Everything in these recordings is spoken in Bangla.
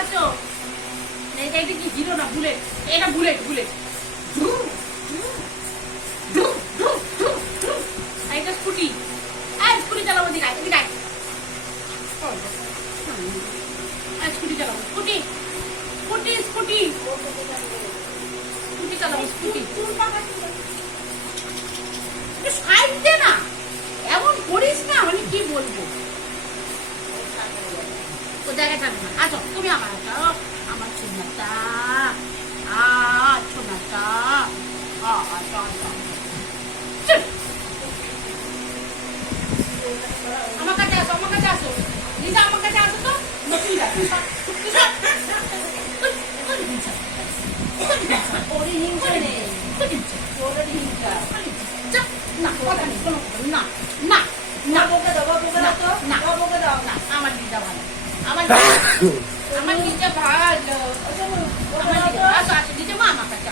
আছো? এটা কি হিরো না বুলেট? এটা বুলেট বুলেট। সাইড দে না। এমন করিস না মানে কি বলব? ও জায়গায় থাকবে না আচ্ছা তুমি আমার আসো আমার আসো লিজা আমার আসো লিজা। লিজা। লিজা। লিজা। না। না দাও না। আমার লিজা ভালো আমার লিজা- আমার লিজা ভালো লিজা লিজা মা আমার কাছে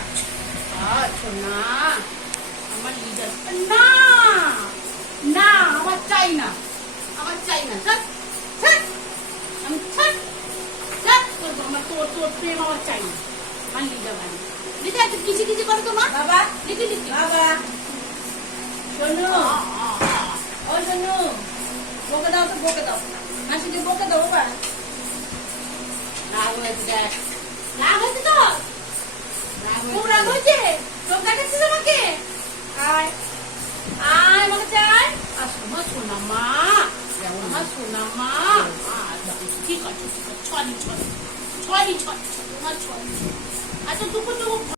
আসো না আমার লিডার না না, আমার চাই না আমার চাই না আমি তোর আমার তোর তোর প্রেম আমার চাই না আমার লিডার ভাই লিডার একটু কিচি কিচি করে তো মা। বাবা। লিখি লিখি বাবা। শোনো ও শোনো বকে দাও তো বকে দাও। মাসিকে বকে দাও বাবা। রাগ হয়েছে দেখ। রাগ হয়েছে তো? খুব রাগ হয়েছে? চোখ দেখাচ্ছিস আমাকে? আয়। আয় আমাকে চাই আসো মা শোনা মা। আমার শোনা মা ঠিক আছে ঠিক আছে ছড়ি ছড়ি ছড়ি ছড়ি তোমার ছড়ি আচ্ছা টুকু টুকু